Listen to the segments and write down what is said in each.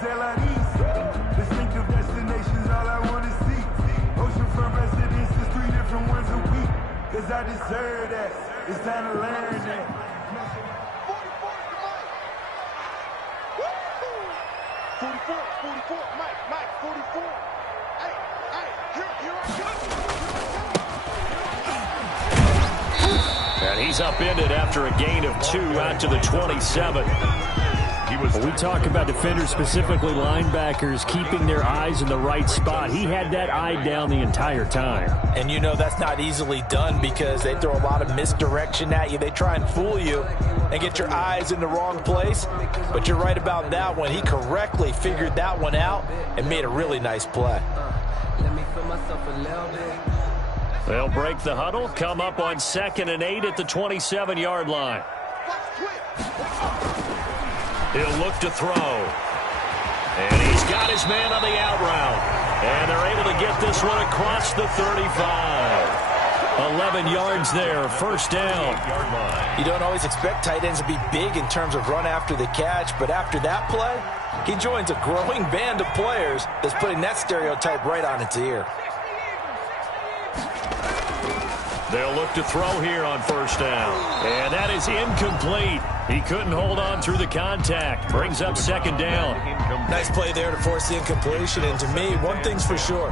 Distinctive destinations, all I want to see. Oceanfront residences, 3 different ones a week. Cause I deserve that. It's time to learn that. 44, Mike, 44. Hey, here And he's upended after a gain of 2 out to the 27. We talk about defenders, specifically linebackers, keeping their eyes in the right spot. He had that eye down the entire time. And you know that's not easily done because they throw a lot of misdirection at you. They try and fool you and get your eyes in the wrong place. But you're right about that one. He correctly figured that one out and made a really nice play. Let me feel myself a little bit. They'll break the huddle, come up on 2nd and 8 at the 27-yard line. He'll look to throw. And he's got his man on the out route. And they're able to get this one across the 35. 11 yards there, first down. You don't always expect tight ends to be big in terms of run after the catch, but after that play, he joins a growing band of players that's putting that stereotype right on its ear. They'll look to throw here on first down. And that is incomplete. He couldn't hold on through the contact. Brings up 2nd down. Nice play there to force the incompletion. And to me, one thing's for sure.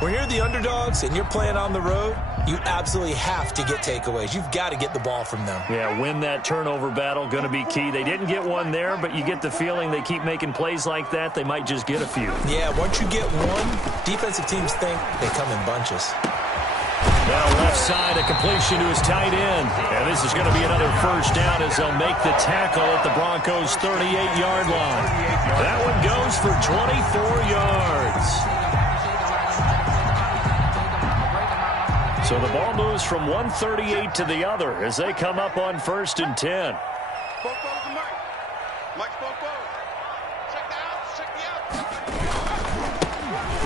When you're the underdogs and you're playing on the road, you absolutely have to get takeaways. You've got to get the ball from them. Yeah, win that turnover battle, going to be key. They didn't get one there, but you get the feeling they keep making plays like that, they might just get a few. Yeah, once you get one, defensive teams think they come in bunches. Now left side, a completion to his tight end. And this is going to be another first down as they'll make the tackle at the Broncos' 38-yard line. That one goes for 24 yards. So the ball moves from 138 to the other as they come up on 1st and 10.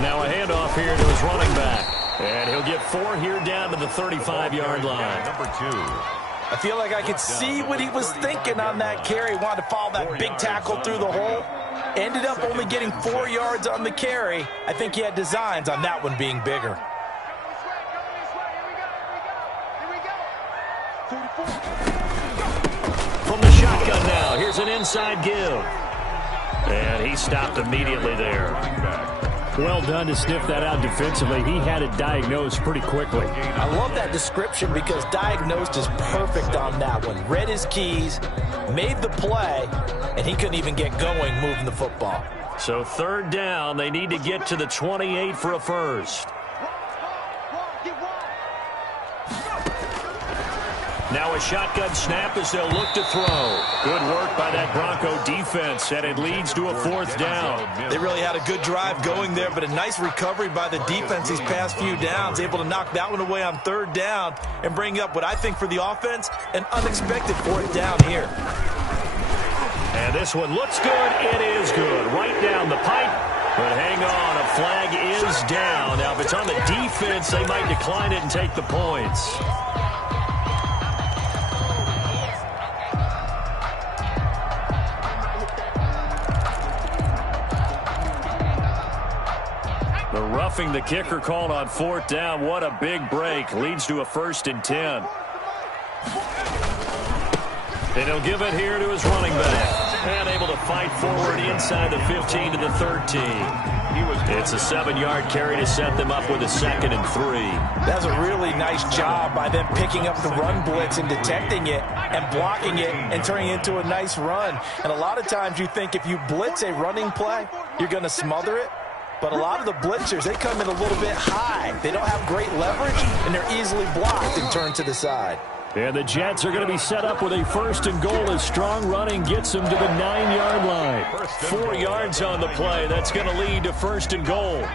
Now a handoff here to his running back. And he'll get 4 here down to the 35-yard line. Number 2. I feel like I could see what he was thinking on that carry. Wanted to follow that big tackle through the hole. Ended up only getting 4 yards on the carry. I think he had designs on that one being bigger. From the shotgun now, here's an inside give. And he stopped immediately there. Well done to sniff that out defensively. He had it diagnosed pretty quickly. I love that description because diagnosed is perfect on that one. Read his keys, made the play, and he couldn't even get going moving the football. So 3rd down, they need to get to the 28 for a first. Now a shotgun snap as they'll look to throw. Good work by that Bronco defense, and it leads to a 4th down. They really had a good drive going there, but a nice recovery by the defense these past few downs, able to knock that one away on 3rd down and bring up what I think for the offense, an unexpected 4th down here. And this one looks good. It is good. Right down the pipe. But hang on, a flag is down. Now, if it's on the defense, they might decline it and take the points. The roughing the kicker called on 4th down. What a big break. Leads to a 1st and 10. And he'll give it here to his running back. And able to fight forward inside the 15 to the 13. It's a 7-yard carry to set them up with a 2nd and 3. That's a really nice job by them picking up the run blitz and detecting it and blocking it and turning it into a nice run. And a lot of times you think if you blitz a running play, you're going to smother it. But a lot of the blitzers, they come in a little bit high. They don't have great leverage, and they're easily blocked and turned to the side. And the Jets are going to be set up with a 1st and goal as strong running gets them to the 9-yard line. 4 yards on the play. That's going to lead to 1st and goal.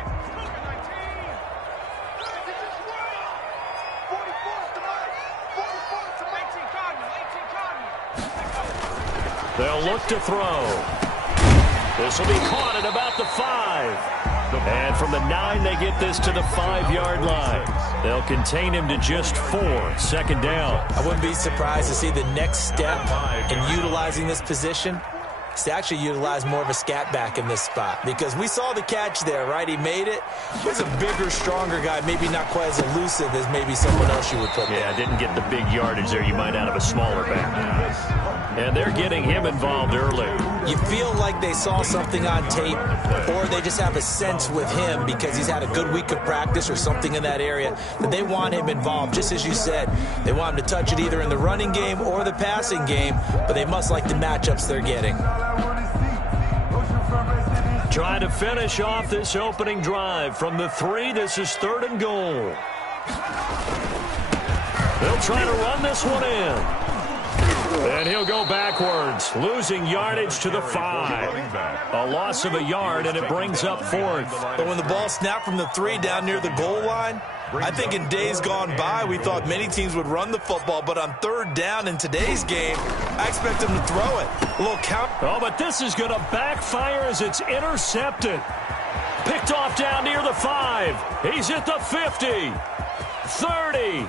They'll look to throw. This will be caught at about the 5. And from the 9, they get this to the 5-yard line. They'll contain him to just 4. 2nd down. I wouldn't be surprised to see the next step in utilizing this position to actually utilize more of a scat back in this spot, because we saw the catch there, right? He made it. He's a bigger, stronger guy, maybe not quite as elusive as maybe someone else you would put there. Yeah, didn't get the big yardage there you might out of a smaller back. And they're getting him involved early. You feel like they saw something on tape, or they just have a sense with him because he's had a good week of practice or something in that area that they want him involved. Just as you said, they want him to touch it either in the running game or the passing game, but they must like the matchups they're getting. Trying to finish off this opening drive from the 3. This is 3rd and goal. They'll try to run this one in. And he'll go backwards, losing yardage to the 5. A loss of a yard, and it brings up 4th. But when the ball snapped from the 3 down near the goal line, I think in days gone by, we thought many teams would run the football, but on 3rd down in today's game, I expect them to throw it. A little count. Oh, but this is going to backfire as it's intercepted. Picked off down near the 5. He's at the 50, 30,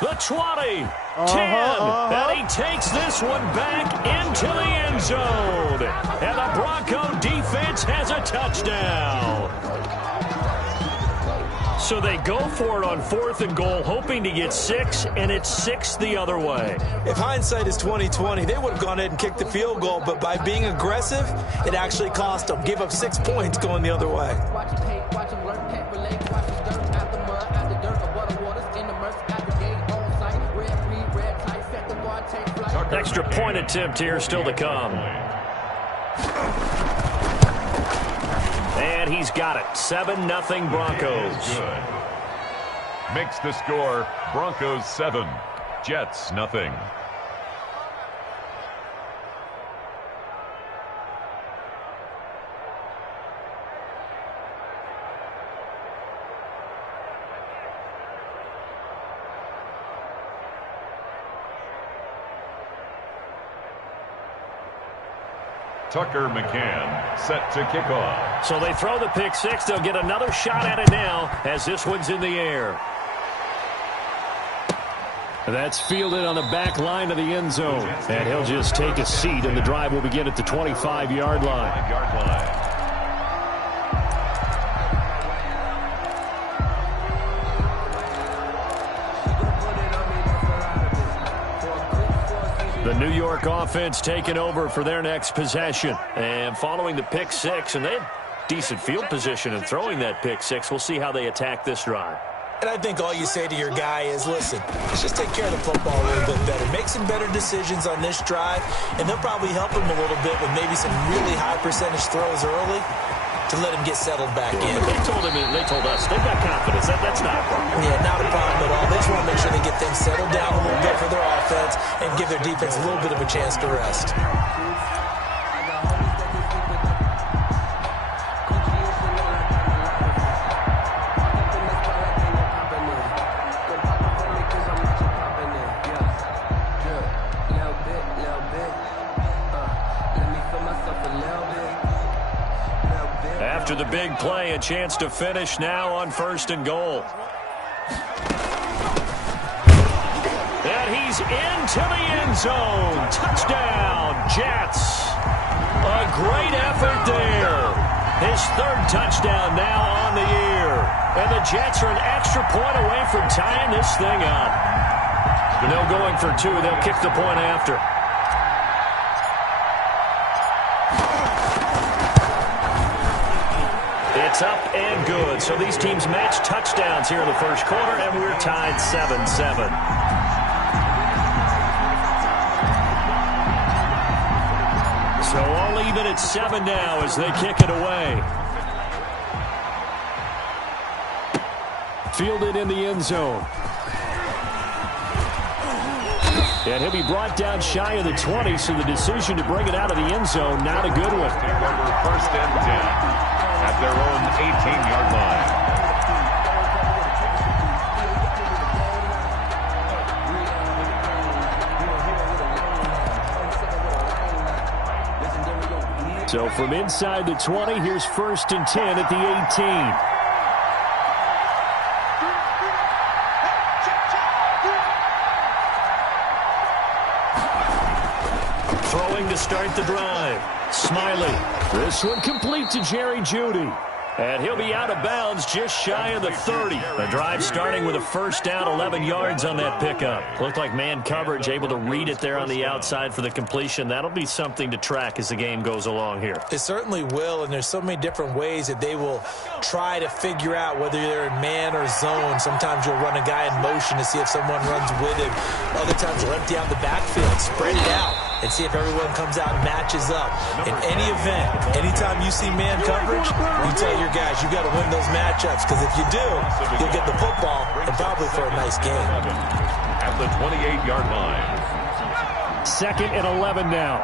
the 20, 10, and he takes this one back into the end zone. And the Bronco defense has a touchdown. So they go for it on 4th and goal, hoping to get 6, and it's 6 the other way. If hindsight is 20/20, they would have gone ahead and kicked the field goal, but by being aggressive, it actually cost them. Gave up 6 points going the other way. Extra point attempt here still to come. And he's got it. 7-0 Broncos. Makes the score Broncos 7, Jets 0. Tucker McCann set to kick off. So they throw the pick 6. They'll get another shot at it now as this one's in the air. That's fielded on the back line of the end zone. And he'll just take a seat, and the drive will begin at the 25-yard line. The New York offense taking over for their next possession. And following the pick 6, and they had decent field position in throwing that pick 6. We'll see how they attack this drive. And I think all you say to your guy is, listen, let's just take care of the football a little bit better. Make some better decisions on this drive, and they'll probably help him a little bit with maybe some really high percentage throws early to let him get settled back in. But they told us they've got confidence. That's not a problem. Yeah, not a problem at all. They just want to make sure they get things settled down a little bit for their offense and give their defense a little bit of a chance to rest. After the big play, a chance to finish now on 1st and goal. And he's into the end zone. Touchdown, Jets. A great effort there. His 3rd touchdown now on the year. And the Jets are an extra point away from tying this thing up. They're going for 2. They'll kick the point after. It's up and good. So these teams match touchdowns here in the first quarter, and we're tied 7-7. So all even at 7 now as they kick it away. Fielded in the end zone. And he'll be brought down shy of the 20, so the decision to bring it out of the end zone, not a good one. 1st and 10. At their own 18-yard line. So from inside the 20, here's 1st and 10 at the 18. Throwing to start the drive. Smiley. This one complete to Jerry Jeudy. And he'll be out of bounds just shy of the 30. The drive starting with a first down, 11 yards on that pickup. Looked like man coverage able to read it there on the outside for the completion. That'll be something to track as the game goes along here. It certainly will, and there's so many different ways that they will try to figure out whether they're in man or zone. Sometimes you'll run a guy in motion to see if someone runs with him. Other times you'll empty out the backfield, spread it out, and see if everyone comes out and matches up. In any event, anytime you see man coverage, you tell your guys you got to win those matchups, because if you do, you'll get the football and probably for a nice game. At the 28-yard line. 2nd and 11 now.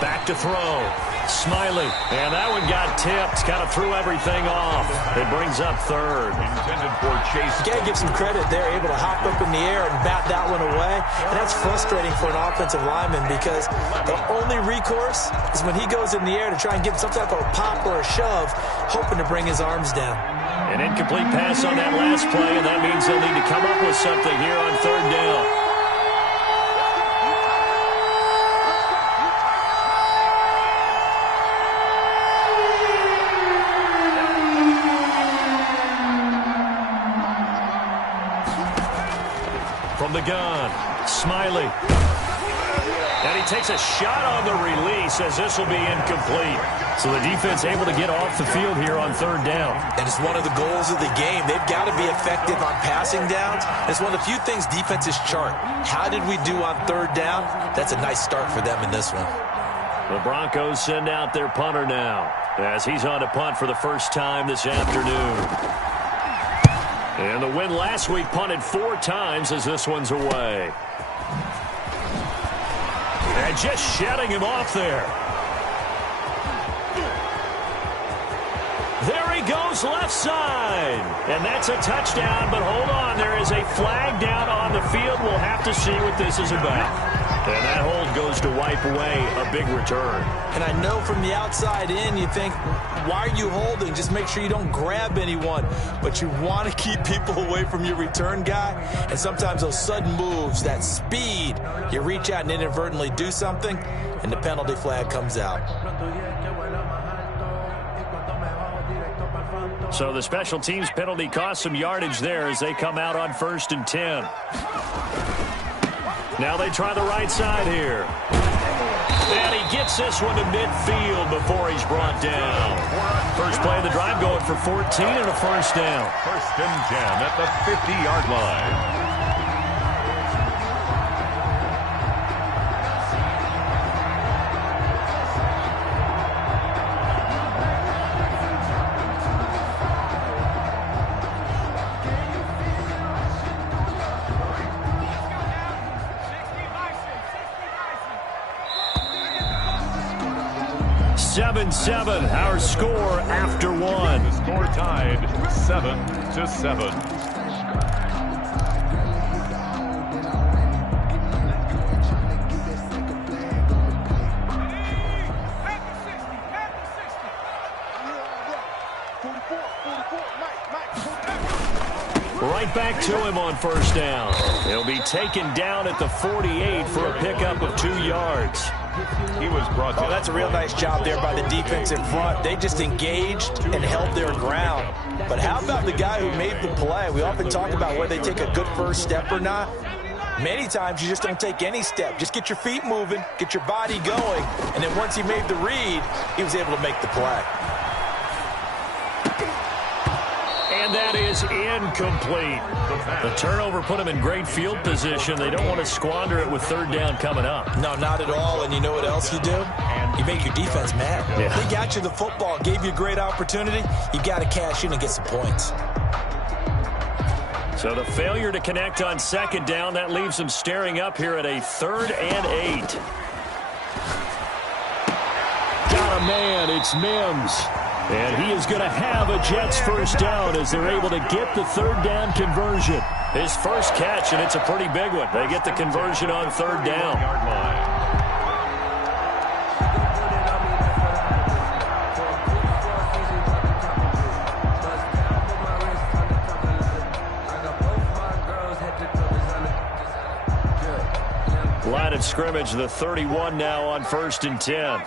Back to throw. Smiley. And that one got tipped. Kind of threw everything off. It brings up 3rd. Intended for Chase. You got to give some credit. They're able to hop up in the air and bat that one away. And that's frustrating for an offensive lineman, because the only recourse is when he goes in the air to try and get some type of a pop or a shove, hoping to bring his arms down. An incomplete pass on that last play, and that means they'll need to come up with something here on 3rd down. From the gun, Smiley. And he takes a shot on the release, as this will be incomplete. So the defense able to get off the field here on 3rd down. And it's one of the goals of the game. They've got to be effective on passing downs. It's one of the few things defenses chart. How did we do on 3rd down? That's a nice start for them in this one. The Broncos send out their punter now, as he's on to punt for the first time this afternoon. And the win last week punted 4 times, as this one's away. And just shutting him off there. There he goes, left side. And that's a touchdown, but hold on. There is a flag down on the field. We'll have to see what this is about. And that hold goes to wipe away a big return. And I know from the outside in, you think, why are you holding? Just make sure you don't grab anyone. But you want to keep people away from your return guy. And sometimes those sudden moves, that speed, you reach out and inadvertently do something, and the penalty flag comes out. So the special teams penalty cost some yardage there as they come out on 1st and 10. Now they try the right side here. And he gets this one to midfield before he's brought down. First play of the drive going for 14 and a first down. 1st and 10 at the 50-yard line. Our score after 1. The score tied 7-7. Right back to him on 1st down. He'll be taken down at the 48 for a pickup of 2 yards. He was brought down. Oh, that's a real nice job there by the defense in front. They just engaged and held their ground. But how about the guy who made the play? We often talk about whether they take a good first step or not. Many times you just don't take any step. Just get your feet moving, get your body going, and then once he made the read, he was able to make the play. And that is incomplete. The turnover put him in great field position. They don't want to squander it with 3rd down coming up. No, not at all. And you know what else you do? You make your defense mad. Yeah. They got you the football, gave you a great opportunity. You got to cash in and get some points. So the failure to connect on 2nd down, that leaves them staring up here at a 3rd and 8. Got a man. It's Mims. And he is going to have a Jets first down as they're able to get the 3rd down conversion. His first catch, and it's a pretty big one. They get the conversion on 3rd down. Line of scrimmage, the 31 now on 1st and 10.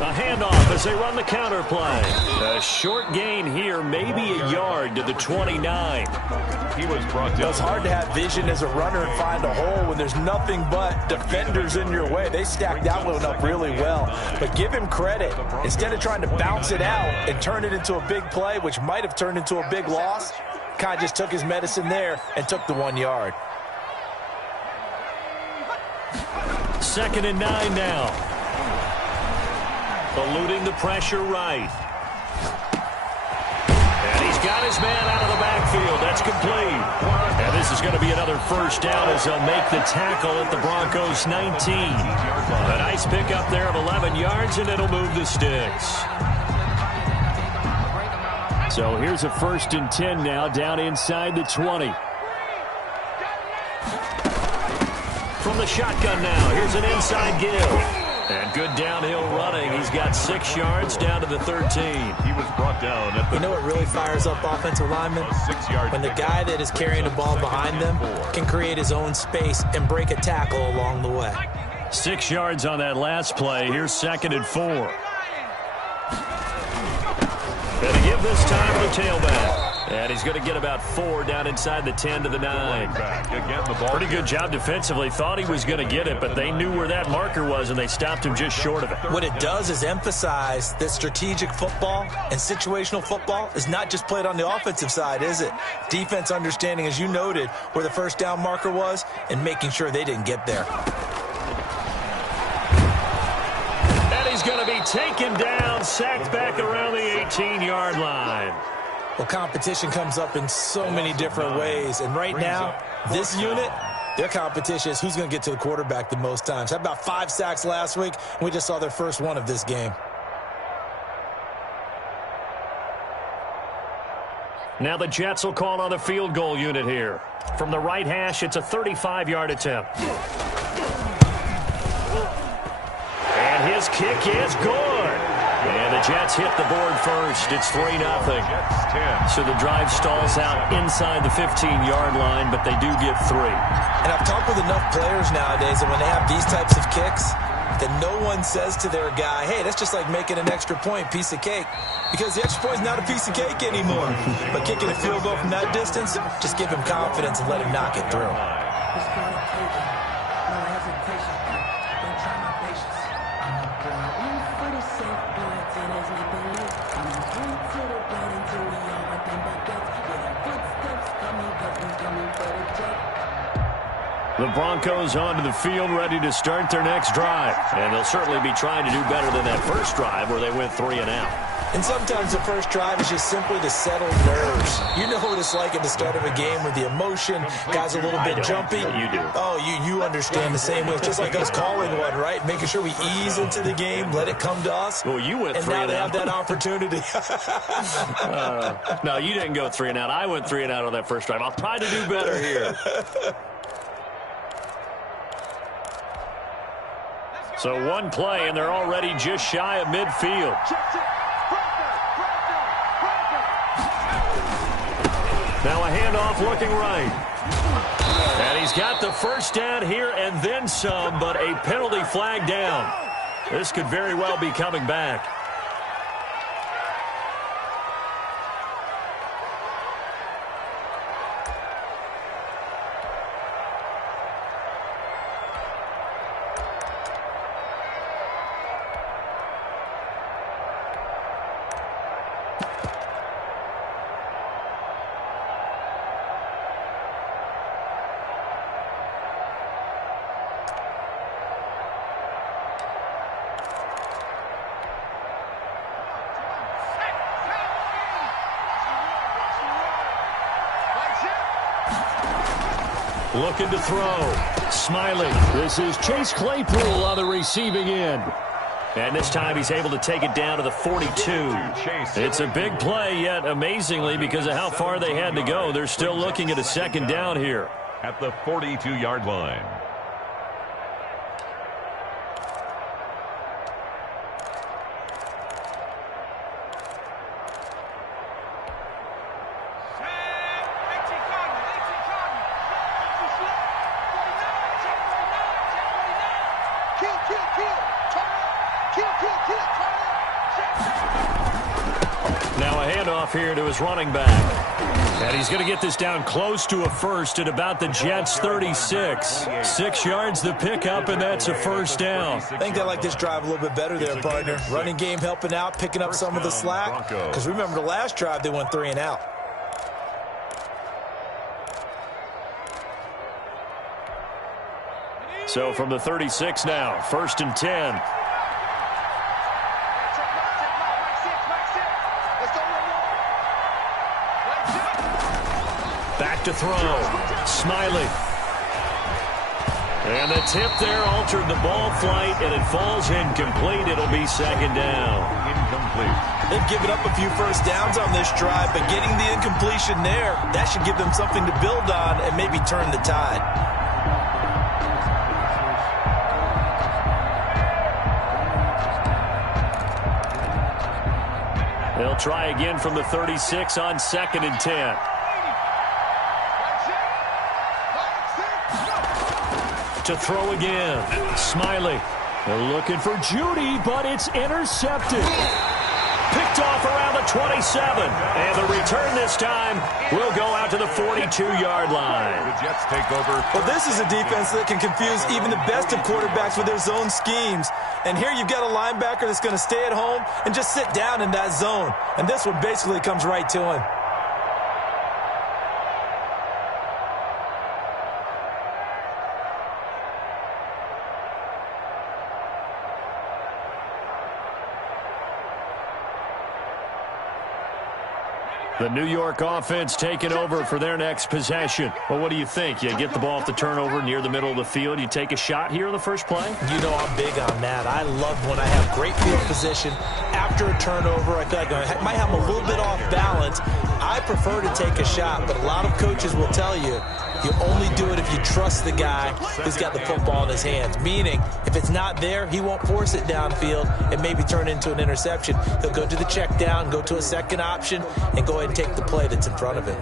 A handoff as they run the counter play. A short gain here, maybe a yard to the 29. He was brought down. It's hard to have vision as a runner and find a hole when there's nothing but defenders in your way. They stacked that one up really well. But give him credit. Instead of trying to bounce it out and turn it into a big play, which might have turned into a big loss, kind of just took his medicine there and took the 1 yard. 2nd and 9 now. Eluding the pressure right. And he's got his man out of the backfield. That's complete. And this is going to be another first down as they'll make the tackle at the Broncos' 19. A nice pickup there of 11 yards, and it'll move the sticks. So here's a 1st and 10 now, down inside the 20. From the shotgun now, here's an inside give. And good downhill running. He's got 6 yards down to the 13. He was brought down at the... You know what really fires up offensive linemen? When the guy that is carrying the ball behind them can create his own space and break a tackle along the way. 6 yards on that last play. Here's 2nd and 4. Gonna give this time to the tailback. And he's going to get about 4 down inside the 10 to the 9. Again, the ball. Pretty good job defensively. Thought he was going to get it, but they knew where that marker was, and they stopped him just short of it. What it does is emphasize that strategic football and situational football is not just played on the offensive side, is it? Defense understanding, as you noted, where the first down marker was and making sure they didn't get there. And he's going to be taken down, sacked back around the 18-yard line. Well, competition comes up in so many different ways. And right now, this unit, their competition is who's going to get to the quarterback the most times. Had about 5 sacks last week, and we just saw their first one of this game. Now the Jets will call on the field goal unit here. From the right hash, it's a 35-yard attempt. And his kick is good. And the Jets hit the board first. It's 3-0. So the drive stalls out inside the 15-yard line, but they do get 3. And I've talked with enough players nowadays that when they have these types of kicks, that no one says to their guy, hey, that's just like making an extra point, piece of cake. Because the extra point is not a piece of cake anymore. But kicking a field goal from that distance, just give him confidence and let him knock it through. The Broncos onto the field, ready to start their next drive. And they'll certainly be trying to do better than that first drive where they went 3 and out. And sometimes the first drive is just simply to settle nerves. You know what it's like at the start of a game with the emotion, guys a little bit jumpy. You do. Oh, you understand the same way. It's just like us calling one, right? Making sure we ease into the game, let it come to us. Well, you went 3 and out. And now they have that opportunity. No, you didn't go 3 and out. I went 3 and out on that first drive. I'll try to do better here. So one play, and they're already just shy of midfield. Now a handoff looking right. And he's got the first down here and then some, but a penalty flag down. This could very well be coming back. Looking to throw. Smiling. This is Chase Claypool on the receiving end. And this time he's able to take it down to the 42. It's a big play, yet amazingly, because of how far they had to go, they're still looking at a second down here. At the 42-yard line. off here to his running back. And he's going to get this down close to a first at about the Jets' 36. 6 yards the pickup, and that's a first down. I think they like this drive a little bit better there, partner. Running game helping out, picking up some of the slack. Because remember the last drive, they went 3 and out. So from the 36 now, 1st and 10. Back to throw. Smiley. And the tip there altered the ball flight, and it falls incomplete. It'll be 2nd down. Incomplete. They've given up a few first downs on this drive, but getting the incompletion there, that should give them something to build on and maybe turn the tide. They'll try again from the 36 on 2nd and 10. To throw again. Smiley. They're looking for Judy, but it's intercepted. Picked off around the 27. And the return this time will go out to the 42-yard line. The Jets take over. Well, this is a defense that can confuse even the best of quarterbacks with their zone schemes. And here you've got a linebacker that's going to stay at home and just sit down in that zone. And this one basically comes right to him. The New York offense taking over for their next possession. Well, what do you think? You get the ball off the turnover near the middle of the field. You take a shot here in the first play? You know I'm big on that. I love when I have great field position. After a turnover, I feel like I might have a little bit off balance. I prefer to take a shot, but a lot of coaches will tell you you only do it if you trust the guy who's got the football in his hands. Meaning, if it's not there, he won't force it downfield and maybe turn into an interception. He'll go to the check down, go to a second option, and go ahead and take the play that's in front of him.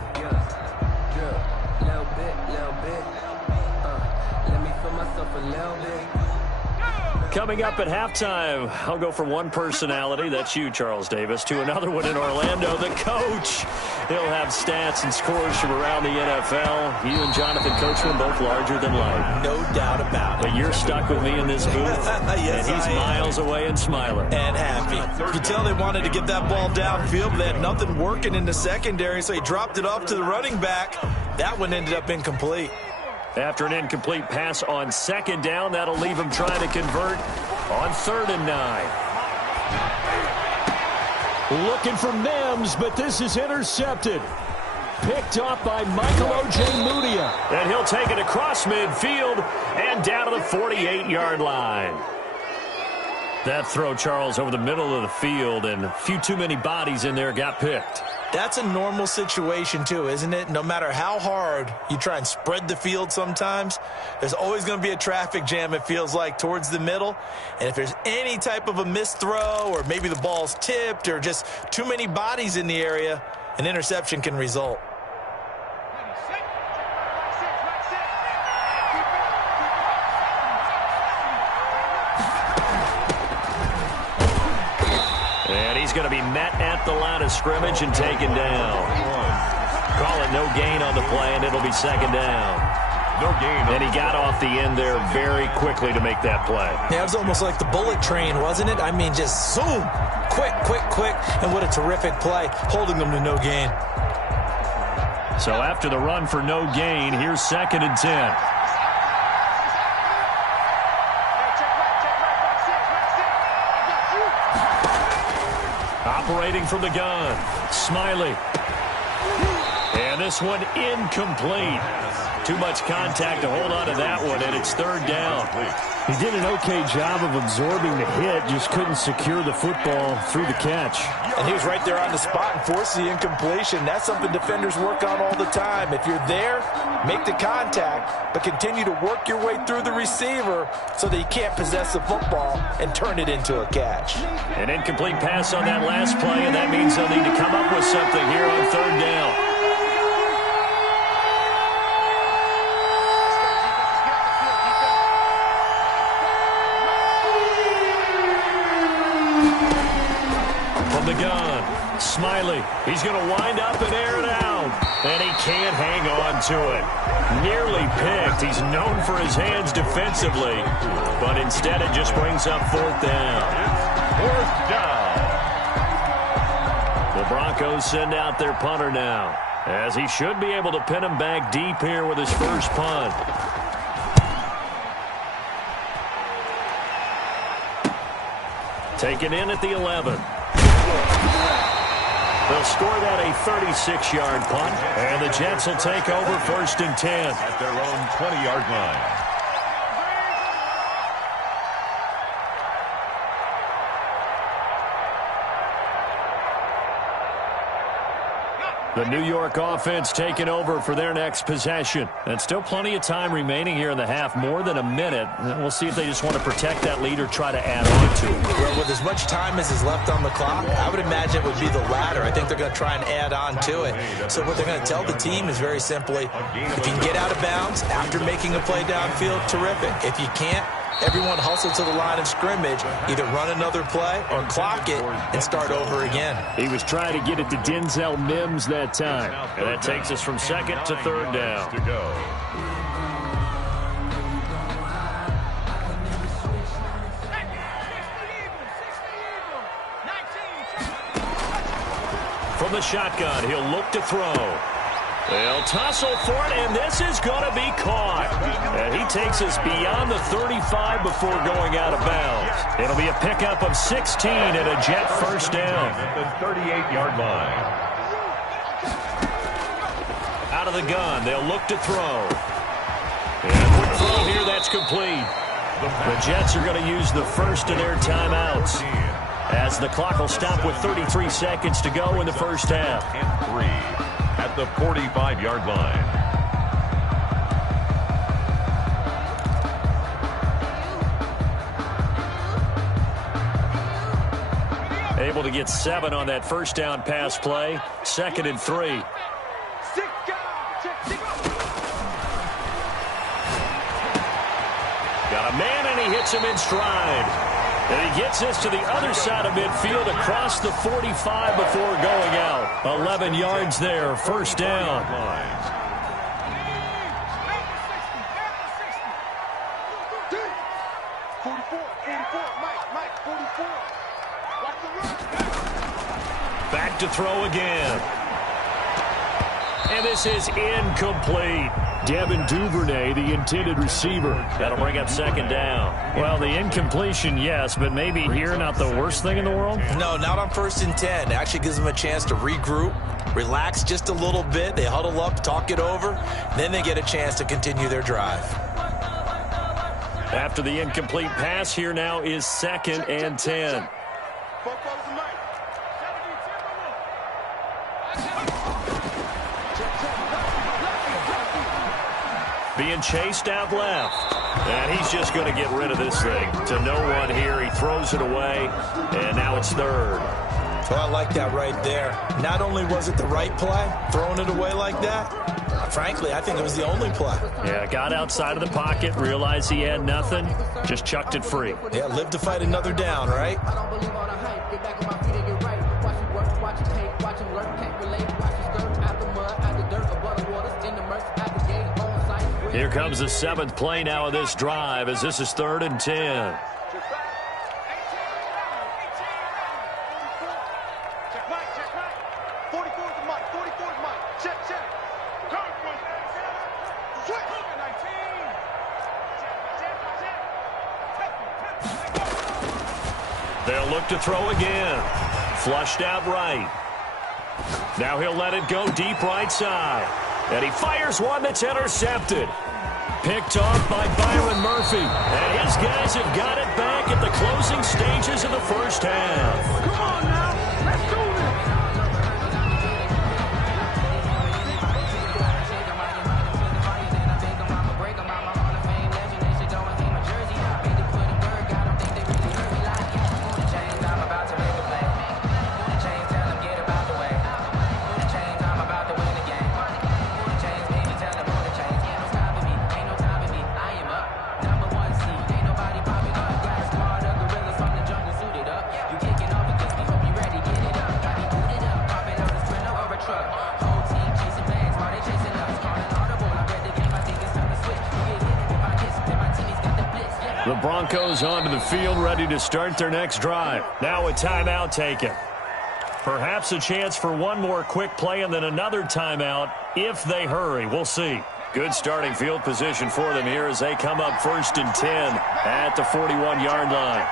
Coming up at halftime, I'll go from one personality, that's you, Charles Davis, to another one in Orlando, the coach. He'll have stats and scores from around the NFL. You and Jonathan Coachman both larger than life. No doubt about it. But you're stuck with me in this booth, yes, and he's miles away and smiling. And happy. You could tell they wanted to get that ball downfield, but they had nothing working in the secondary, so he dropped it off to the running back. That one ended up incomplete. After an incomplete pass on 2nd down, that'll leave him trying to convert on 3rd and 9. Looking for Mims, but this is intercepted. Picked off by Michael O.J. Mudia. And he'll take it across midfield and down to the 48-yard line. That throw, Charles, over the middle of the field, and a few too many bodies in there got picked. That's a normal situation, too, isn't it? No matter how hard you try and spread the field sometimes, there's always going to be a traffic jam, it feels like, towards the middle. And if there's any type of a missed throw or maybe the ball's tipped or just too many bodies in the area, an interception can result. Going to be met at the line of scrimmage and taken down. Call it no gain on the play, and it'll be 2nd down. No gain. And he got off the end there very quickly to make that play. Yeah, it was almost like the bullet train, wasn't it? I mean, just zoom. Quick, quick, quick. And what a terrific play, holding them to no gain. So after the run for no gain, here's 2nd and 10. Operating from the gun, Smiley. And this one incomplete. Too much contact to hold on to that one, and it's 3rd down. He did an okay job of absorbing the hit, just couldn't secure the football through the catch. And he was right there on the spot and forced the incompletion. That's something defenders work on all the time. If you're there, make the contact, but continue to work your way through the receiver so that you can't possess the football and turn it into a catch. An incomplete pass on that last play, and that means they'll need to come up with something here on 3rd down. Smiley. He's going to wind up and air it out. And he can't hang on to it. Nearly picked. He's known for his hands defensively. But instead it just brings up fourth down. Fourth down. The Broncos send out their punter now, as he should be able to pin him back deep here with his first punt. Taken in at the 11. They'll score that a 36-yard punt, and the Jets will take over first and 10. At their own 20-yard line. The New York offense taking over for their next possession. And still plenty of time remaining here in the half, more than a minute. And we'll see if they just want to protect that lead or try to add on to it. Well, with as much time as is left on the clock, I would imagine it would be the latter. I think they're going to try and add on to it. So what they're going to tell the team is very simply, if you can get out of bounds after making a play downfield, terrific. If you can't, everyone hustle to the line of scrimmage, either run another play or clock it and start over again. He was trying to get it to Denzel Mims that time. And that takes us from second to third down. To go. From the shotgun, he'll look to throw. They'll tussle for it, and this is going to be caught. And he takes us beyond the 35 before going out of bounds. It'll be a pickup of 16 and a Jet first down. At the 38-yard line. Out of the gun, they'll look to throw. And a quick throw here, that's complete. The Jets are going to use the first of their timeouts, as the clock will stop with 33 seconds to go in the first half. And 3 at the 45-yard line. Able to get 7 on that first down pass play. Second and 3. Got a man, and he hits him in stride. And he gets this to the other side of midfield across the 45 before going out. 11 yards there, first down. 44, Mike, 44. Watch the run. Back to throw again. And this is incomplete. Devin Duvernay, the intended receiver. That'll bring up second down. Well, the incompletion, yes, but maybe here not the worst thing in the world? No, not on first and 10. It actually gives them a chance to regroup, relax just a little bit. They huddle up, talk it over. Then they get a chance to continue their drive. After the incomplete pass, here now is second and 10. Being chased out left. And he's just going to get rid of this thing. To no one here. He throws it away. And now it's third. Well, I like that right there. Not only was it the right play, throwing it away like that, frankly, I think it was the only play. Yeah, got outside of the pocket, realized he had nothing, just chucked it free. Yeah, live to fight another down, right? I don't believe all the hype. Get back on my feet and get right. Watch it work, watch it take, watch him lurk, can't relate. Watch it skirt out the mud, out the dirt, above the waters, in the mercy, out the gate, on site. Here comes the 7th play now of this drive, as this is 3rd and 10. They'll look to throw again. Flushed out right. Now he'll let it go deep right side. And he fires one that's intercepted. Picked off by Byron Murphy. And his guys have got it back at the closing stages of the first half. Come on now. Let's do this. The Broncos onto the field, ready to start their next drive. Now a timeout taken. Perhaps a chance for one more quick play and then another timeout if they hurry. We'll see. Good starting field position for them here as they come up 1st and 10 at the 41-yard line.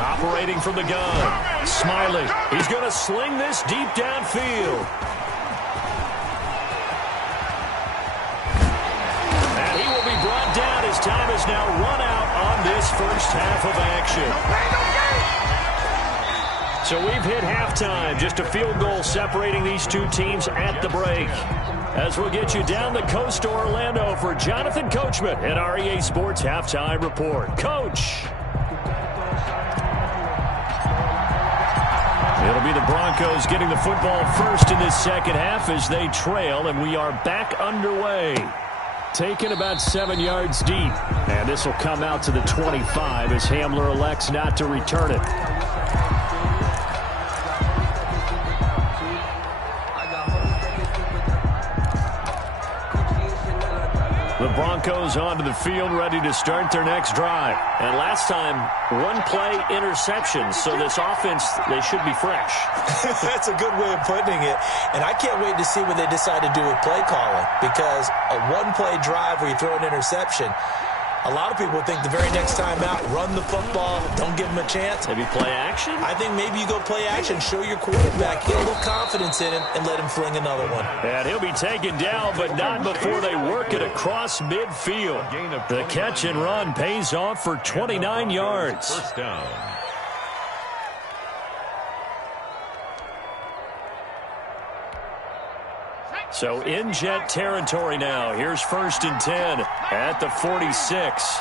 Operating from the gun, Smiley. He's going to sling this deep downfield. And he will be brought down as time is now run out on this first half of action. So we've hit halftime. Just a field goal separating these two teams at the break. As we'll get you down the coast to Orlando for Jonathan Coachman at our EA Sports Halftime Report. Coach. It'll be the Broncos getting the football first in this second half as they trail, and we are back underway. Taken about 7 yards deep, and this will come out to the 25 as Hamler elects not to return it. The Broncos onto the field, ready to start their next drive. And last time, one-play interception, so this offense, they should be fresh. That's a good way of putting it. And I can't wait to see what they decide to do with play calling, because a one-play drive where you throw an interception, a lot of people think the very next time out, run the football, don't give them a chance. Maybe play action? I think maybe you go play action, show your quarterback, get a little confidence in him, and let him fling another one. And he'll be taken down, but not before they work it across midfield. The catch and run pays off for 29 yards. First down. So in Jet territory now. Here's 1st and 10 at the 46.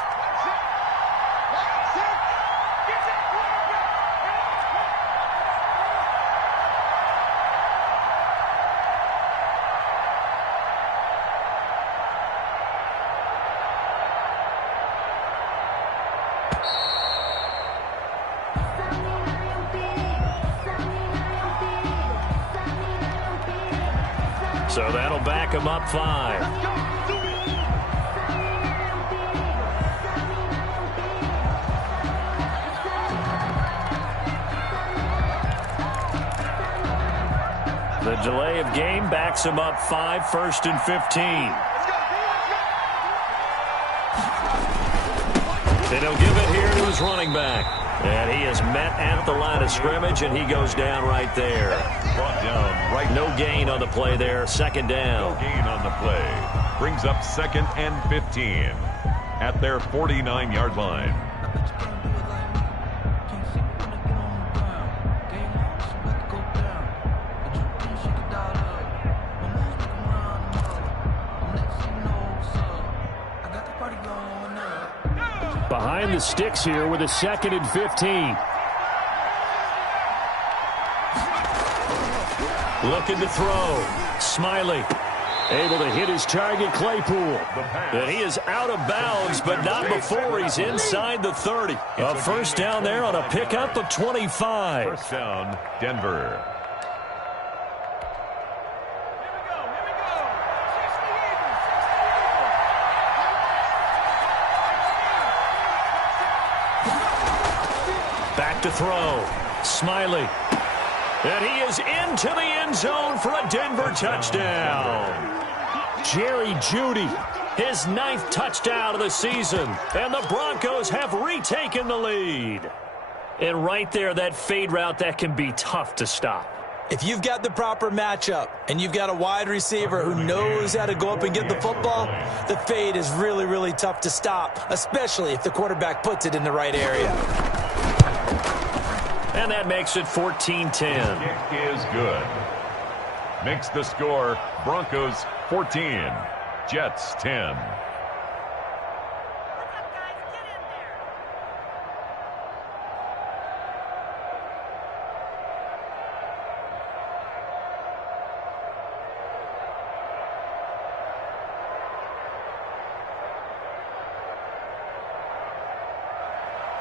So that'll back him up 5. The delay of game backs him up 5, 1st and 15. And he'll give it here to his running back. And he is met at the line of scrimmage, and he goes down right there. Brought down right. No gain on the play there. 2nd down. No gain on the play. Brings up 2nd and 15 at their 49-yard line. Behind the sticks here with a 2nd and 15. Looking to throw. Smiley able to hit his target, Claypool. And he is out of bounds, but not before he's inside the 30. A 1st down there on a pickup of 25. 1st down, Denver. Back to throw. Smiley. And he is into the end zone for a Denver touchdown. Jerry Jeudy, his 9th touchdown of the season. And the Broncos have retaken the lead. And right there, that fade route, that can be tough to stop. If you've got the proper matchup and you've got a wide receiver who knows how to go up and get the football, the fade is really, really tough to stop, especially if the quarterback puts it in the right area. And that makes it 14-10. Kick is good. Makes the score Broncos 14, Jets 10.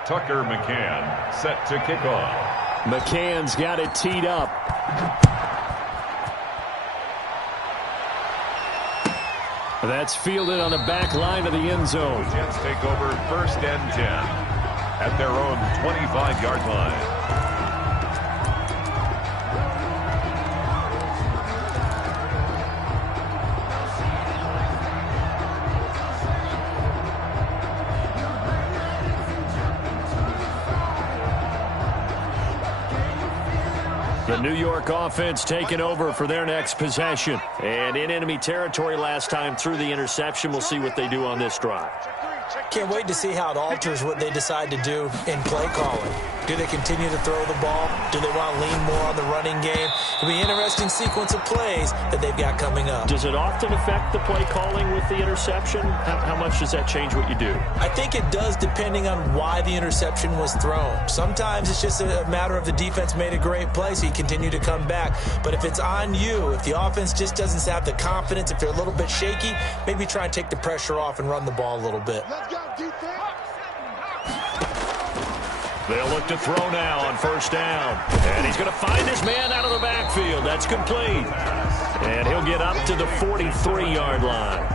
Tucker McCann set to kick off. McCann's got it teed up. That's fielded on the back line of the end zone. The Jets take over 1st and 10 at their own 25-yard line. The New York offense taking over for their next possession. And in enemy territory last time through the interception. We'll see what they do on this drive. Can't wait to see how it alters what they decide to do in play calling. Do they continue to throw the ball? Do they want to lean more on the running game? It'll be an interesting sequence of plays that they've got coming up. Does it often affect the play calling with the interception? How much does that change what you do? I think it does depending on why the interception was thrown. Sometimes it's just a matter of the defense made a great play, so you continue to come back. But if it's on you, if the offense just doesn't have the confidence, if they're a little bit shaky, maybe try and take the pressure off and run the ball a little bit. Let's go, defense. They'll look to throw now on 1st down. And he's going to find his man out of the backfield. That's complete. And he'll get up to the 43-yard line.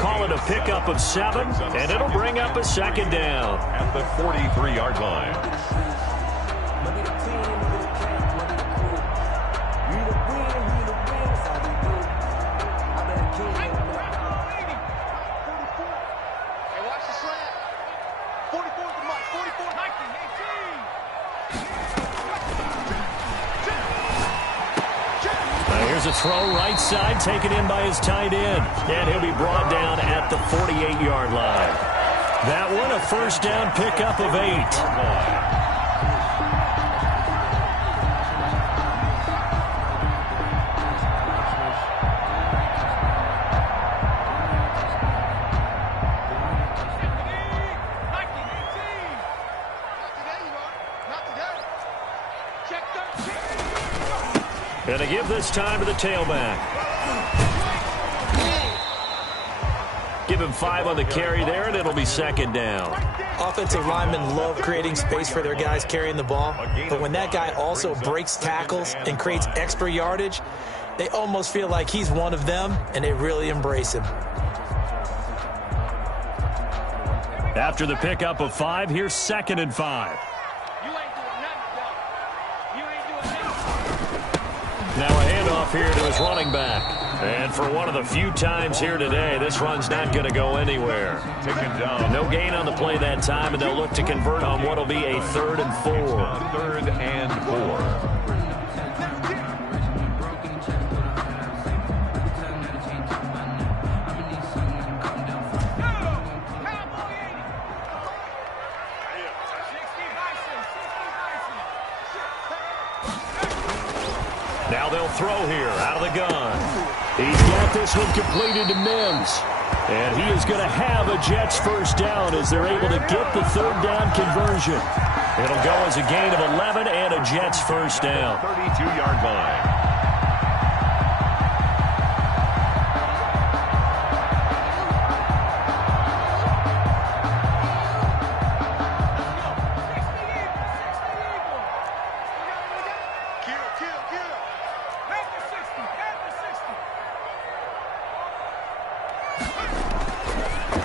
Call it a pickup of 7, and it'll bring up a 2nd down. At the 43-yard line. Here's a throw right side, taken in by his tight end. And he'll be brought down at the 48-yard line. That one, a 1st down pickup of 8. And they give this time to the tailback. Give him 5 on the carry there, and it'll be 2nd down. Offensive linemen love creating space for their guys carrying the ball, but when that guy also breaks tackles and creates extra yardage, they almost feel like he's one of them, and they really embrace him. After the pickup of 5, here's 2nd and 5. Now a handoff here to his running back. And for one of the few times here today, this run's not going to go anywhere. Taken down. No gain on the play that time, and they'll look to convert on what will be a 3rd and 4. 3rd and 4. Now they'll throw here out of the gun. He's got this one completed to Mims. And he is going to have a Jets 1st down as they're able to get the 3rd down conversion. It'll go as a gain of 11 and a Jets 1st down. 32-yard line.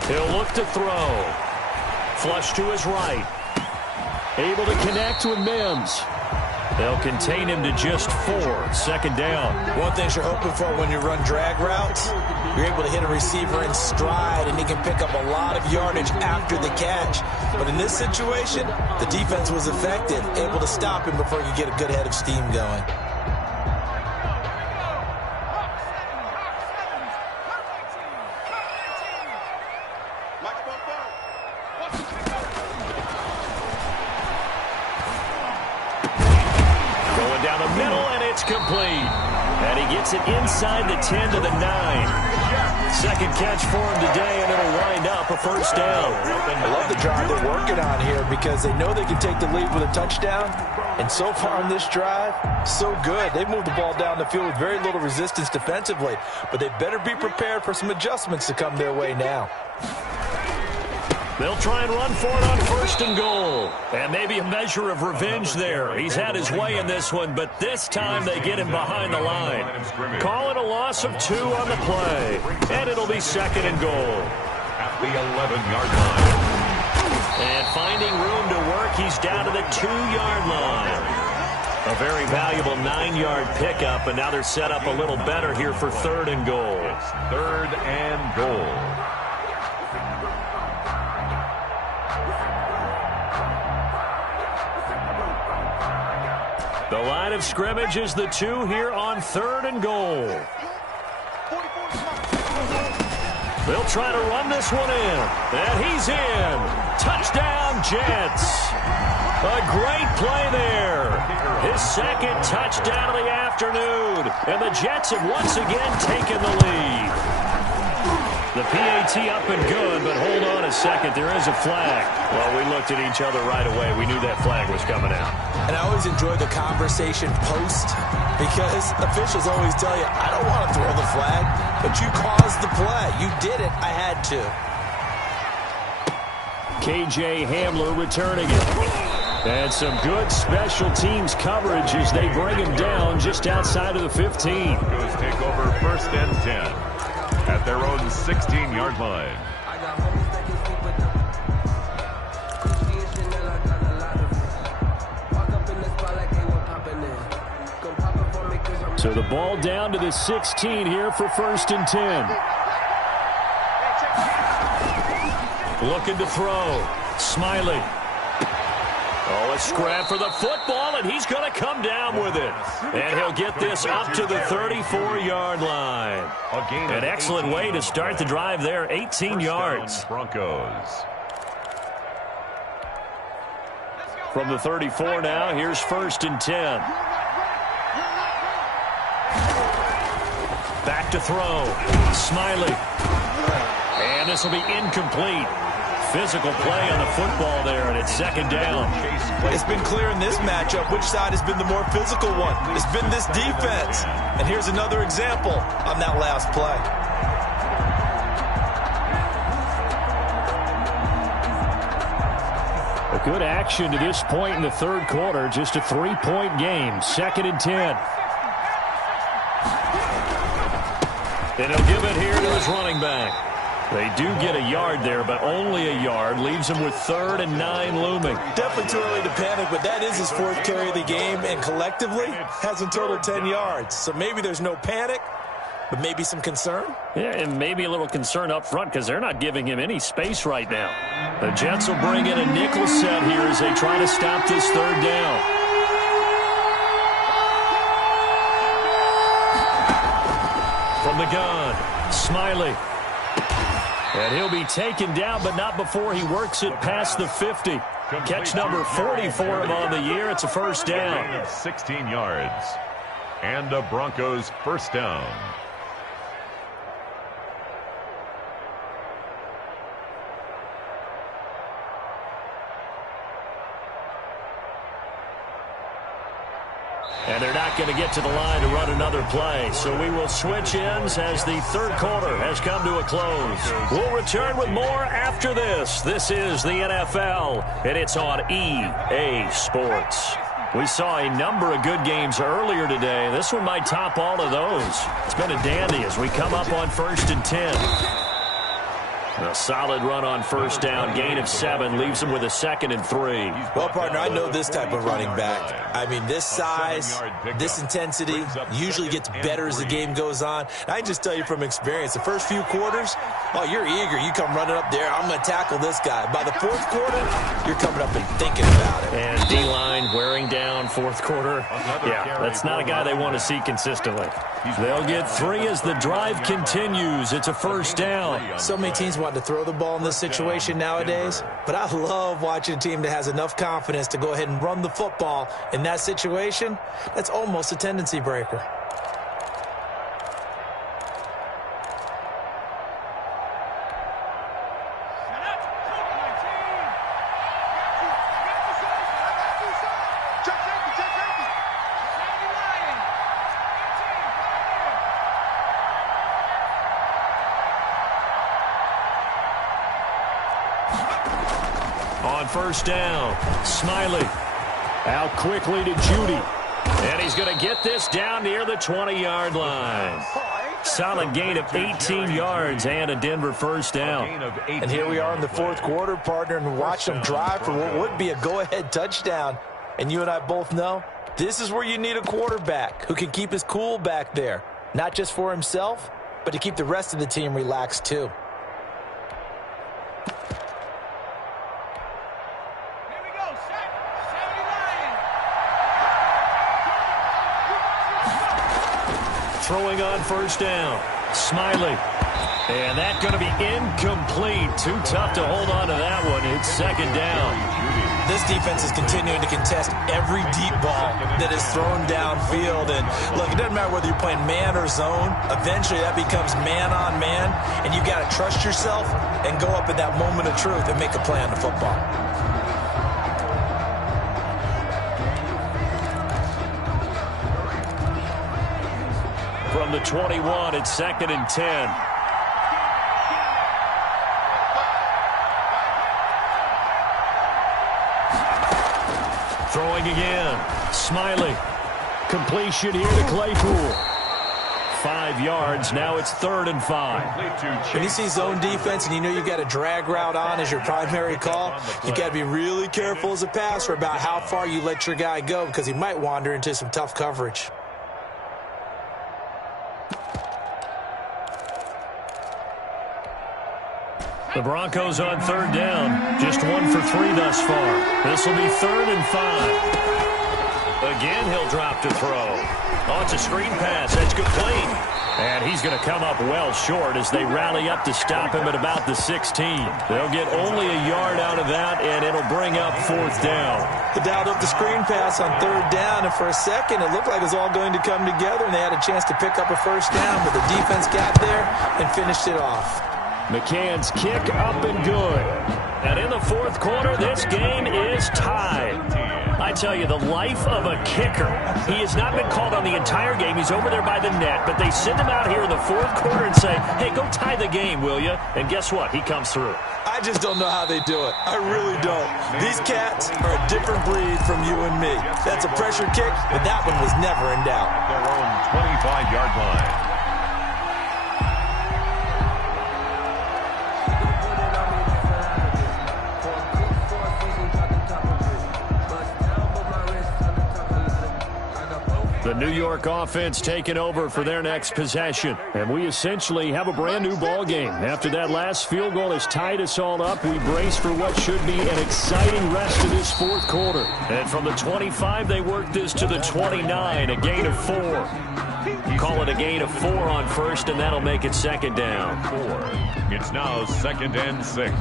He'll look to throw. Flush to his right. Able to connect with Mims. They'll contain him to just 4. 2nd down. One thing you're hoping for when you run drag routes, you're able to hit a receiver in stride, and he can pick up a lot of yardage after the catch. But in this situation, the defense was effective, able to stop him before you get a good head of steam going. Complete. And he gets it inside the 10 to the 9. 2nd catch for him today, and it'll wind up a 1st down. I love the drive they're working on here because they know they can take the lead with a touchdown. And so far on this drive, so good. They've moved the ball down the field with very little resistance defensively, but they better be prepared for some adjustments to come their way now. They'll try and run for it on 1st and goal. And maybe a measure of revenge there. He's had his way in this one, but this time they get him behind the line. Call it a loss of 2 on the play. And it'll be 2nd and goal. At the 11-yard line. And finding room to work, he's down to the 2-yard line. A very valuable 9-yard pickup, and now they're set up a little better here for 3rd and goal. It's 3rd and goal. The line of scrimmage is the 2 here on 3rd and goal. They'll try to run this one in. And he's in. Touchdown, Jets. A great play there. His 2nd touchdown of the afternoon. And the Jets have once again taken the lead. The PAT up and good, but hold on a second. There is a flag. Well, we looked at each other right away. We knew that flag was coming out. And I always enjoy the conversation post because officials always tell you, I don't want to throw the flag, but you caused the play. You did it. I had to. KJ Hamler returning it. And some good special teams coverage as they bring him down just outside of the 15. Broncos take over 1st and 10 at their own 16-yard line. So the ball down to the 16 here for 1st and 10. Looking to throw. Smiley. Oh, a scrap for the football, and he's going to come down with it. And he'll get this up to the 34-yard line. An excellent way to start the drive there, 18 yards. Broncos. From the 34 now, here's 1st and 10. Back to throw. Smiley. And this will be incomplete. Physical play on the football there, and it's 2nd down. It's been clear in this matchup which side has been the more physical one. It's been this defense. And here's another example on that last play. A good action to this point in the 3rd quarter. Just a 3-point game. 2nd and 10. And he'll give it here to his running back. They do get a yard there, but only a yard. Leaves him with 3rd and 9 looming. Definitely too early to panic, but that is his 4th carry of the game, and collectively has in total 10 yards. So maybe there's no panic, but maybe some concern. Yeah, and maybe a little concern up front because they're not giving him any space right now. The Jets will bring in a nickel set here as they try to stop this 3rd down. From the gun, Smiley. And he'll be taken down, but not before he works it past the 50. Catch number 40 for him on the year. It's a 1st down. 16 yards. And a Broncos 1st down. And they're not going to get to the line to run another play. So we will switch ends as the 3rd quarter has come to a close. We'll return with more after this. This is the NFL, and it's on EA Sports. We saw a number of good games earlier today. This one might top all of those. It's been a dandy as we come up on 1st and 10. A solid run on 1st down, gain of 7, leaves him with a 2nd and 3. Well, partner, I know this type of running back. I mean, this size, this intensity usually gets better as the game goes on. And I can just tell you from experience, the first few quarters, oh, you're eager. You come running up there, I'm going to tackle this guy. By the 4th quarter, you're coming up and thinking about it. And D-line wearing down 4th quarter. Yeah, that's not a guy they want to see consistently. They'll get 3 as the drive continues. It's a 1st down. So many teams want to throw the ball in this situation nowadays, but I love watching a team that has enough confidence to go ahead and run the football in that situation. That's almost a tendency breaker. first down. Smiley out quickly to Judy. And he's going to get this down near the 20-yard line. Solid gain of 18 yards and a Denver first down. And here we are in the fourth quarter, partner, and watch them drive for what would be a go-ahead touchdown. And you and I both know this is where you need a quarterback who can keep his cool back there. Not just for himself, but to keep the rest of the team relaxed too. Throwing on first down. Smiley. And that's going to be incomplete. Too tough to hold on to that one. It's second down. This defense is continuing to contest every deep ball that is thrown downfield. And look, it doesn't matter whether you're playing man or zone. Eventually that becomes man on man. And you got to trust yourself and go up at that moment of truth and make a play on the football. From the 21, it's second and 10. Throwing again. Smiley. Completion here to Claypool. 5 yards. Now it's 3rd and 5. When you see zone defense and you know you've got a drag route on as your primary call, you've got to be really careful as a passer about how far you let your guy go because he might wander into some tough coverage. The Broncos on 3rd down. Just 1 for 3 thus far. This will be 3rd and 5. Again, he'll drop to throw. Oh, it's a screen pass. That's complete. And he's going to come up well short as they rally up to stop him at about the 16. They'll get only a yard out of that, and it'll bring up 4th down. They dialed up the screen pass on 3rd down, and for a second, it looked like it was all going to come together, and they had a chance to pick up a first down, but the defense got there and finished it off. McCann's kick up and good. And in the 4th quarter, this game is tied. I tell you, the life of a kicker. He has not been called on the entire game. He's over there by the net, but they send him out here in the 4th quarter and say, hey, go tie the game, will you? And guess what? He comes through. I just don't know how they do it. I really don't. These cats are a different breed from you and me. That's a pressure kick, but that one was never in doubt. Their own 25-yard line. The New York offense taking over for their next possession. And we essentially have a brand new ball game. After that last field goal has tied us all up, we brace for what should be an exciting rest of this 4th quarter. And from the 25, they work this to the 29, a gain of 4. Call it a gain of 4 on first, and that'll make it 2nd down. 4. It's now 2nd and 6.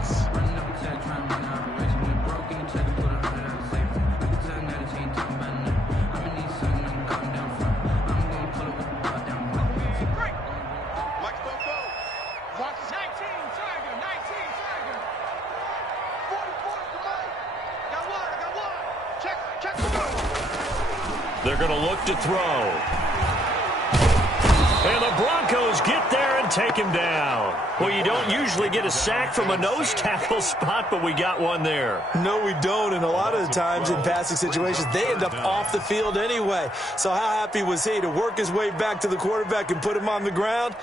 They're going to look to throw. And the Broncos get there and take him down. Well, you don't usually get a sack from a nose tackle spot, but we got one there. No, we don't, and a lot of the times in passing situations, they end up off the field anyway. So how happy was he to work his way back to the quarterback and put him on the ground?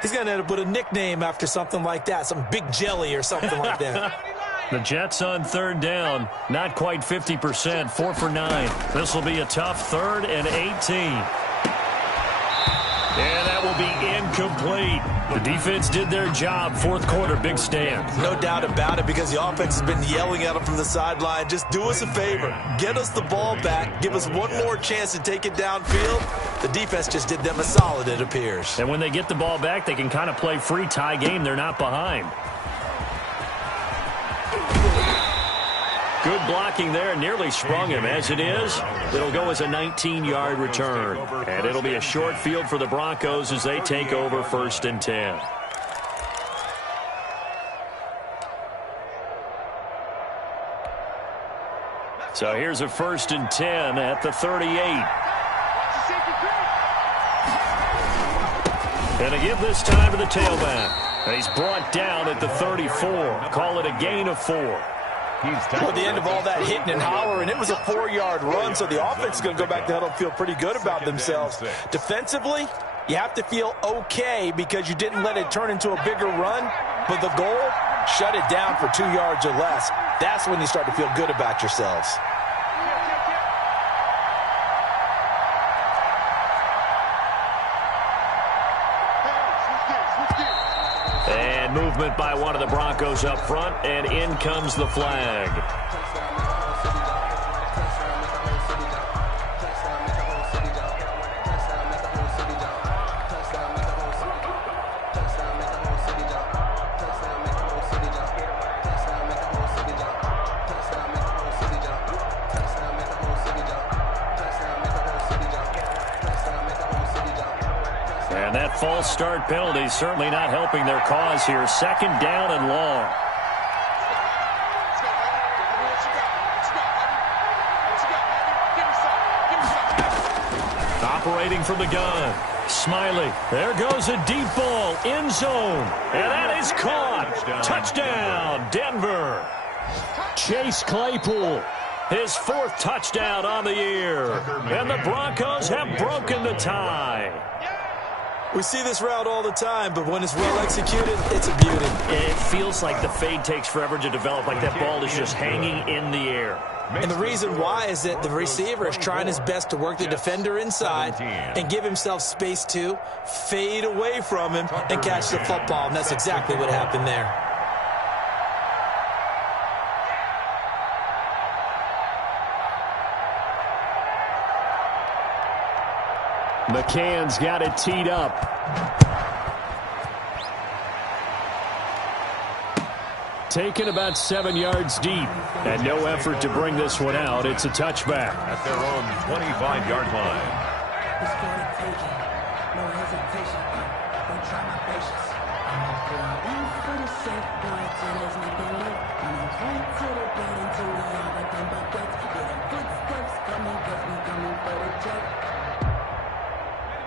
He's going to end up with a nickname after something like that, some Big Jelly or something like that. The Jets on 3rd down, not quite 50%, 4 for 9. This will be a tough 3rd and 18. And that will be incomplete. The defense did their job. 4th quarter, big stand. No doubt about it, because the offense has been yelling at them from the sideline. Just do us a favor. Get us the ball back. Give us one more chance to take it downfield. The defense just did them a solid, it appears. And when they get the ball back, they can kind of play free tie game. They're not behind. Good blocking there, nearly sprung him. As it is, it'll go as a 19-yard return. And it'll be a short field for the Broncos as they take over 1st and 10. So here's a 1st and 10 at the 38. And a give this time to the tailback. And he's brought down at the 34. Call it a gain of 4. At the end of all that hitting and hollering, it was a 4-yard run, so the offense is going to go back to huddle and feel pretty good about themselves. Defensively, you have to feel okay because you didn't let it turn into a bigger run, but the goal, shut it down for 2 yards or less. That's when you start to feel good about yourselves. And movement by one of the Broncos up front, and in comes the flag. And that false start penalty certainly not helping their cause here. 2nd down and long. Operating from the gun. Smiley. There goes a deep ball. End zone. And that is caught. Touchdown, Denver. Chase Claypool. His 4th touchdown on the year. And the Broncos have broken the tie. We see this route all the time, but when it's well executed, it's a beauty. It feels like the fade takes forever to develop, like that ball is just hanging in the air. And the reason why is that the receiver is trying his best to work the defender inside and give himself space to fade away from him and catch the football, and that's exactly what happened there. McCann's got it teed up. Taken about 7 yards deep. And no effort to bring this one out. It's a touchback. At their own 25-yard line. No hesitation. Don't try my patience. I'm for the sake, boy, till there's nothing left. I'm going to the bed until we all nothing but death. Yeah, the footsteps coming, cause we coming for the jet.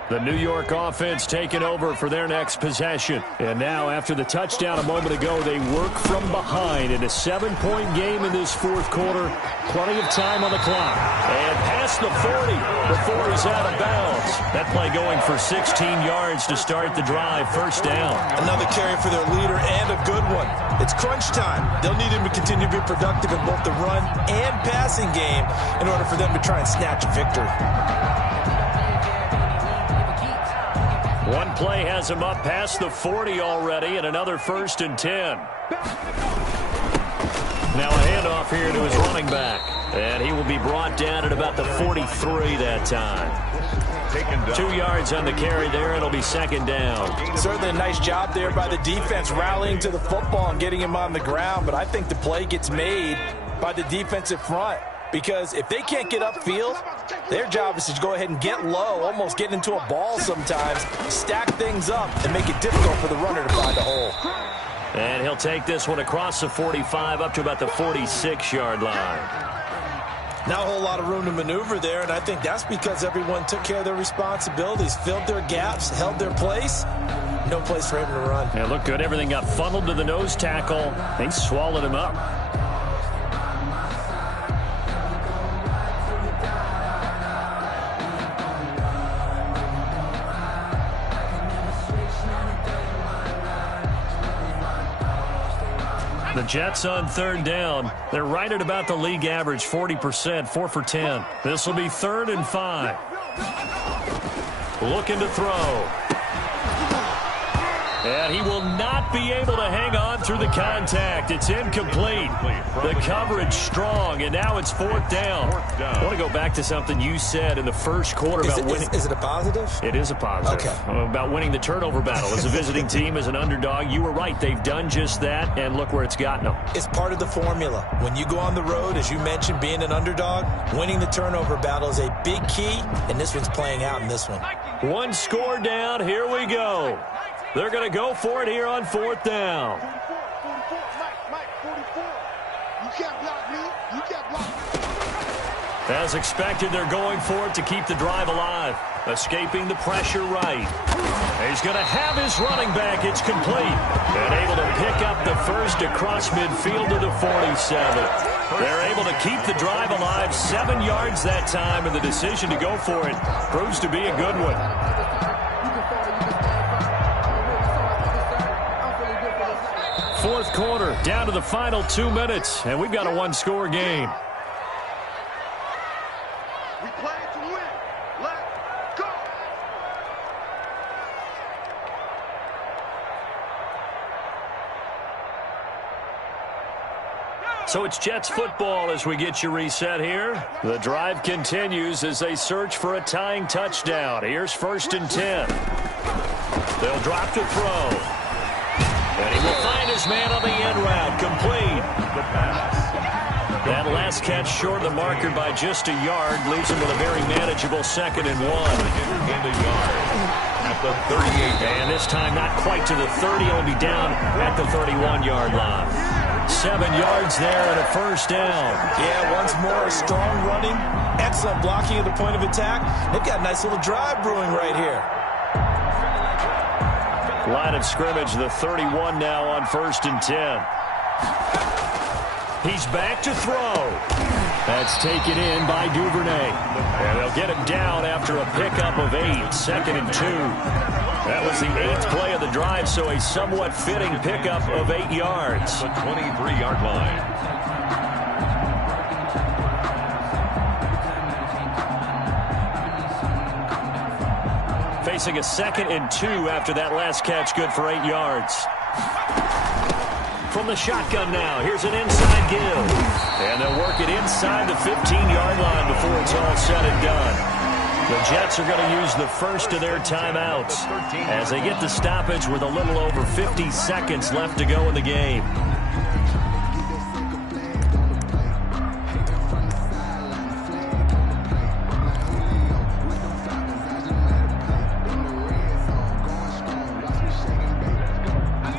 The New York offense taking over for their next possession. And now, after the touchdown a moment ago, they work from behind in a 7-point game in this 4th quarter. Plenty of time on the clock. And past the 40 before he's out of bounds. That play going for 16 yards to start the drive. 1st down. Another carry for their leader and a good one. It's crunch time. They'll need him to continue to be productive in both the run and passing game in order for them to try and snatch a victory. One play has him up past the 40 already, and another 1st and 10. Now a handoff here to his running back. And he will be brought down at about the 43 that time. 2 yards on the carry there. It'll be 2nd down. Certainly a nice job there by the defense rallying to the football and getting him on the ground. But I think the play gets made by the defensive front. Because if they can't get upfield, their job is to go ahead and get low, almost get into a ball sometimes, stack things up, and make it difficult for the runner to find a hole. And he'll take this one across the 45 up to about the 46-yard line. Not a whole lot of room to maneuver there, and I think that's because everyone took care of their responsibilities, filled their gaps, held their place. No place for him to run. Yeah, looked good. Everything got funneled to the nose tackle. They swallowed him up. The Jets on 3rd down. They're right at about the league average, 40%, 4 for 10. This will be 3rd and 5. Looking to throw. And he will not be able to hang on through the contact. It's incomplete. The coverage strong, and now it's 4th down. I want to go back to something you said in the 1st quarter about winning. Is it a positive? It is a positive. Okay. About winning the turnover battle. As a visiting team, as an underdog, you were right. They've done just that, and look where it's gotten them. It's part of the formula. When you go on the road, as you mentioned, being an underdog, winning the turnover battle is a big key, and this one's playing out in this one. 1 score down. Here we go. They're going to go for it here on 4th down. 44, Mike, 44. You can't block me. You can't block me. As expected, they're going for it to keep the drive alive. Escaping the pressure right. He's going to have his running back. It's complete. And able to pick up the first across midfield to the 47. They're able to keep the drive alive. 7 yards that time, and the decision to go for it proves to be a good one. Fourth quarter, down to the final 2 minutes, and we've got a one-score game. We play to win. Let's go. So it's Jets football as we get you reset here. The drive continues as they search for a tying touchdown. Here's 1st and 10. They'll drop to throw. And he will find his man on the end route. Complete. The pass. That last catch short of the marker by just a yard leaves him with a very manageable 2nd and 1. And a yard at the 38. And this time not quite to the 30. He'll be down at the 31-yard line. 7 yards there and a first down. Yeah, once more, strong running, excellent blocking at the point of attack. They've got a nice little drive brewing right here. Line of scrimmage, the 31 now on 1st and 10. He's back to throw. That's taken in by Duvernay. And they'll get him down after a pickup of 8, 2nd and 2. That was the 8th play of the drive, so a somewhat fitting pickup of 8 yards. The 23-yard line. Facing a 2nd and 2 after that last catch, good for 8 yards. From the shotgun now, here's an inside give. And they'll work it inside the 15-yard line before it's all said and done. The Jets are going to use the first of their timeouts as they get the stoppage with a little over 50 seconds left to go in the game.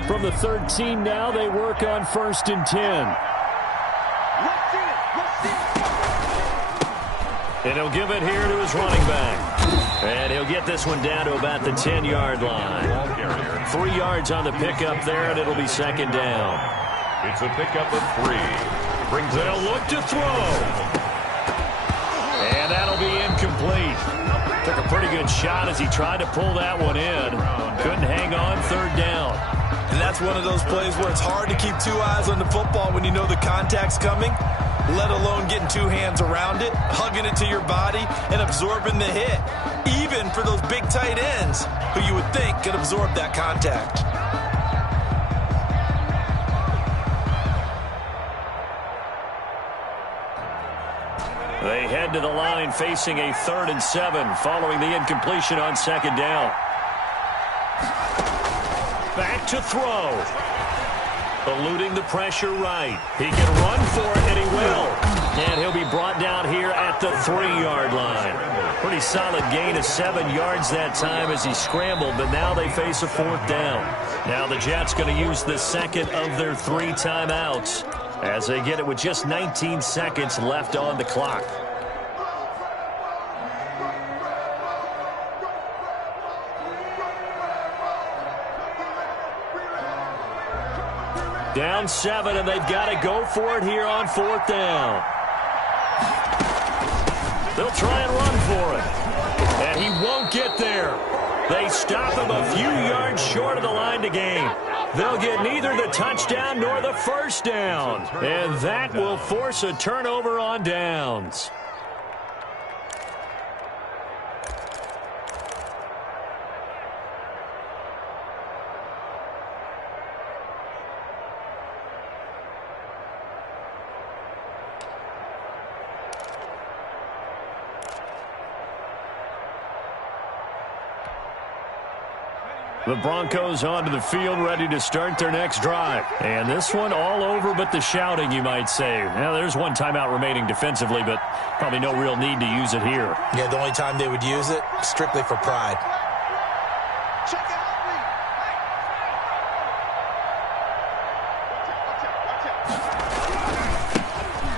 From the 13 now, they work on 1st and 10. And he'll give it here to his running back. And he'll get this one down to about the 10-yard line. 3 yards on the pickup there, and it'll be 2nd down. It's a pickup of 3. They'll look to throw. And that'll be incomplete. Took a pretty good shot as he tried to pull that one in. Couldn't hang on, 3rd down. And that's one of those plays where it's hard to keep 2 eyes on the football when you know the contact's coming, let alone getting 2 hands around it, hugging it to your body, and absorbing the hit, even for those big tight ends who you would think could absorb that contact. They head to the line facing a 3rd and 7 following the incompletion on 2nd down. Back to throw. Eluding the pressure right. He can run for it, and he will. And he'll be brought down here at the 3-yard line. Pretty solid gain of 7 yards that time as he scrambled, but now they face a 4th down. Now the Jets going to use the 2nd of their 3 timeouts as they get it with just 19 seconds left on the clock. Down 7, and they've got to go for it here on 4th down. They'll try and run for it. And he won't get there. They stop him a few yards short of the line to gain. They'll get neither the touchdown nor the first down. And that will force a turnover on downs. The Broncos onto the field, ready to start their next drive. And this one all over but the shouting, you might say. Now, there's one timeout remaining defensively, but probably no real need to use it here. Yeah, the only time they would use it, strictly for pride. Check it out, Lee. Watch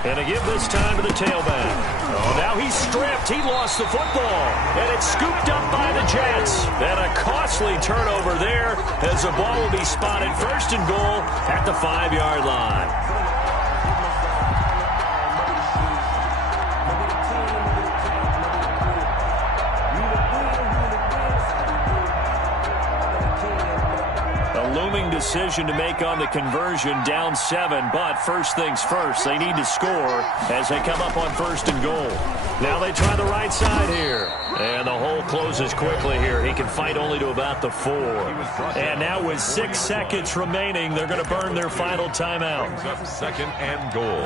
out. And to give this time to the tailback. Oh, now he's stripped. He lost the football. And it's scooped up by the Jets. And a costly turnover there as the ball will be spotted first and goal at the 5-yard line. Looming decision to make on the conversion, down 7, but first things first, they need to score as they come up on first and goal. Now they try the right side here, and the hole closes quickly here. He can fight only to about the 4. And now with 6 seconds remaining, they're going to burn their final timeout. Second and goal.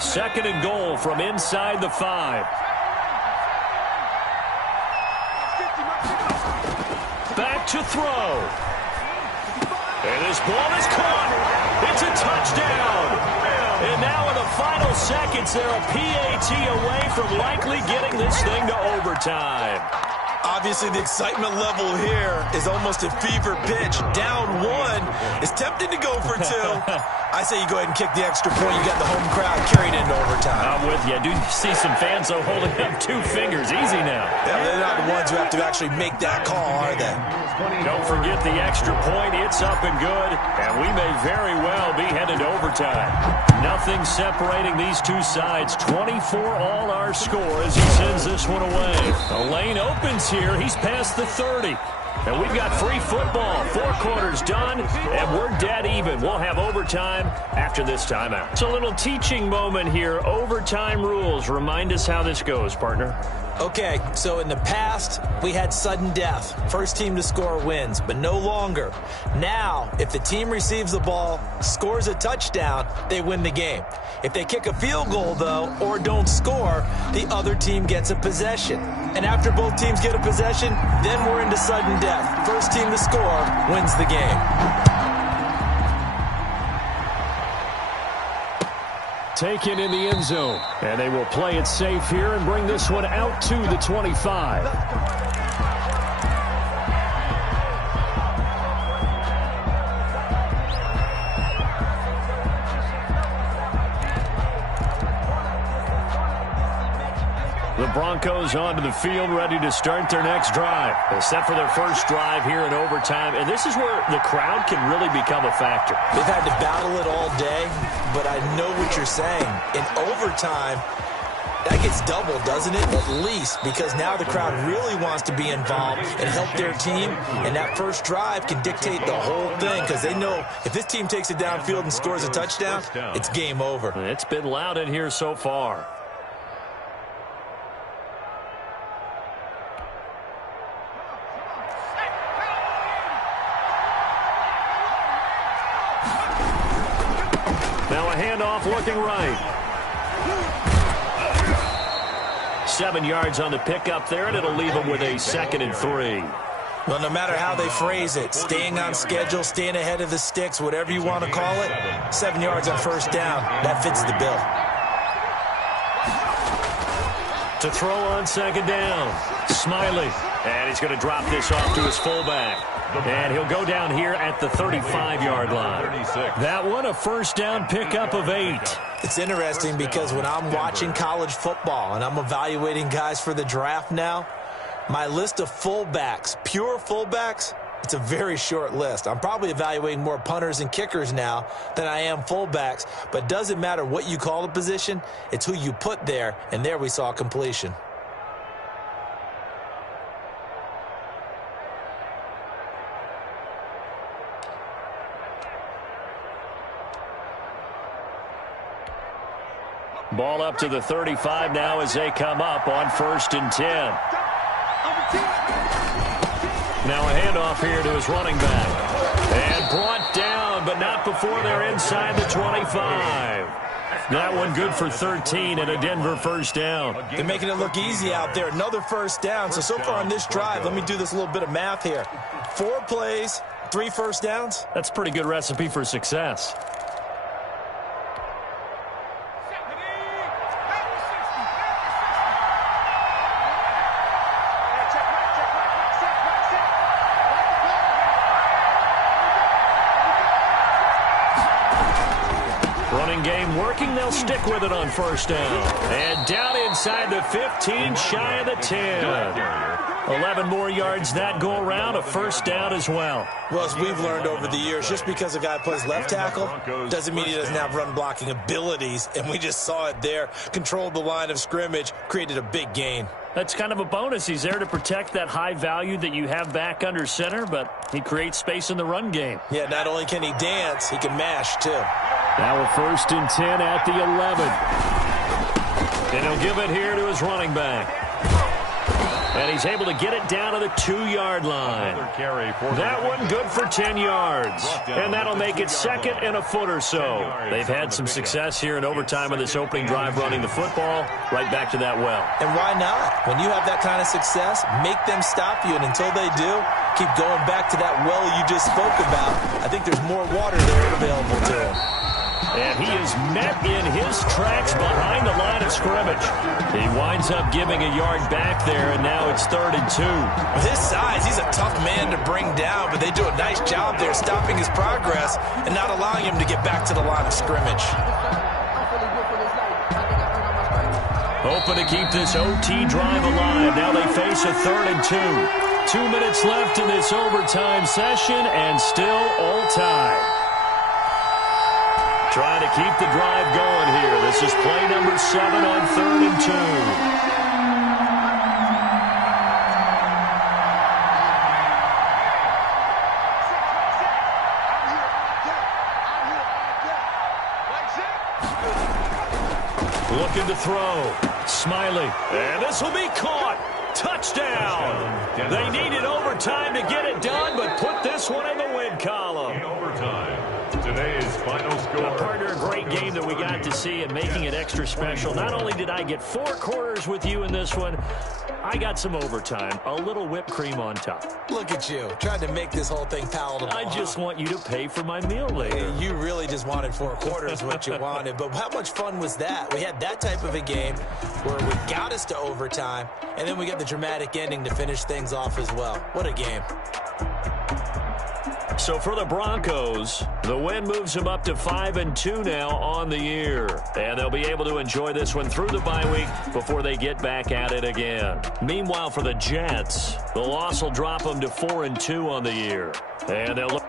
Second and goal from inside the 5. Back to throw. And his ball is caught. It's a touchdown. And now in the final seconds, they're a PAT away from likely getting this thing to overtime. Obviously, the excitement level here is almost a fever pitch. Down 1. It's tempting to go for 2. I say you go ahead and kick the extra point. You got the home crowd carried into overtime. I'm with you. I do see some fans, though, holding up 2 fingers. Easy now. Yeah, they're not the ones who have to actually make that call, are they? Don't forget the extra point. It's up and good, and we may very well be headed to overtime. Nothing separating these two sides. 24 all our score as he sends this one away. The lane opens here. He's past the 30. And we've got free football. 4 quarters done, and we're dead even. We'll have overtime after this timeout. It's a little teaching moment here. Overtime rules. Remind us how this goes, partner. Okay, so in the past, we had sudden death. First team to score wins, but no longer. Now, if the team receives the ball, scores a touchdown, they win the game. If they kick a field goal, though, or don't score, the other team gets a possession. And after both teams get a possession, then we're into sudden death. First team to score wins the game. Taken in the end zone. And they will play it safe here and bring this one out to the 25. The Broncos onto the field, ready to start their next drive. They're set for their first drive here in overtime, and this is where the crowd can really become a factor. They've had to battle it all day, but I know what you're saying. In overtime, that gets doubled, doesn't it? At least, because now the crowd really wants to be involved and help their team, and that first drive can dictate the whole thing because they know if this team takes it downfield and scores a touchdown, it's game over. It's been loud in here so far. Now a handoff looking right. 7 yards on the pickup there, and it'll leave them with a 2nd and 3. Well, no matter how they phrase it, staying on schedule, staying ahead of the sticks, whatever you want to call it, 7 yards on first down, that fits the bill. To throw on 2nd down, Smiley. And he's going to drop this off to his fullback. And he'll go down here at the 35-yard line. That one, a first down pickup of 8. It's interesting because when I'm watching college football and I'm evaluating guys for the draft now, my list of fullbacks, pure fullbacks, it's a very short list. I'm probably evaluating more punters and kickers now than I am fullbacks, but it doesn't matter what you call the position, it's who you put there, and there we saw completion. Ball up to the 35 now as they come up on 1st and 10. Now a handoff here to his running back. And brought down, but not before they're inside the 25. That one good for 13 and a Denver first down. They're making it look easy out there. Another first down. So far on this drive, let me do this little bit of math here. 4 plays, 3 first downs. That's a pretty good recipe for success. game working. They'll stick with it on first down. And down inside the 15, shy of the 10. 11 more yards that go around, a first down as well. Well, as we've learned over the years, just because a guy plays left tackle doesn't mean he doesn't have run blocking abilities, and we just saw it there. Controlled the line of scrimmage, created a big gain. That's kind of a bonus. He's there to protect that high value that you have back under center, but he creates space in the run game. Yeah, not only can he dance, he can mash, too. Now a 1st and 10 at the 11. And he'll give it here to his running back. And he's able to get it down to the 2-yard line. That one good for 10 yards. And that'll make it 2nd and a foot or so. They've had some success here in overtime of this opening drive running the football. Right back to that well. And why not? When you have that kind of success, make them stop you. And until they do, keep going back to that well you just spoke about. I think there's more water there available to him. And he is met in his tracks behind the line of scrimmage. He winds up giving a yard back there, and now it's 3rd and 2. With his size, he's a tough man to bring down, but they do a nice job there stopping his progress and not allowing him to get back to the line of scrimmage. Hoping to keep this OT drive alive. Now they face a 3rd and 2. 2 minutes left in this overtime session, and still all tied. Trying to keep the drive going here. This is play number 7 on 3rd and 2. Looking to throw. Smiley. And this will be caught. Touchdown. They needed overtime to get it done, but put this one in the win column. In overtime. Today's final score. Partner, a great game that we got to see and making it extra special. Not only did I get 4 quarters with you in this one, I got some overtime, a little whipped cream on top. Look at you, trying to make this whole thing palatable. I just want you to pay for my meal later. You really just wanted 4 quarters what you wanted, but how much fun was that? We had that type of a game where we got us to overtime, and then we got the dramatic ending to finish things off as well. What a game. So for the Broncos, the win moves them up to 5-2 now on the year. And they'll be able to enjoy this one through the bye week before they get back at it again. Meanwhile, for the Jets, the loss will drop them to 4-2 on the year. And they'll look.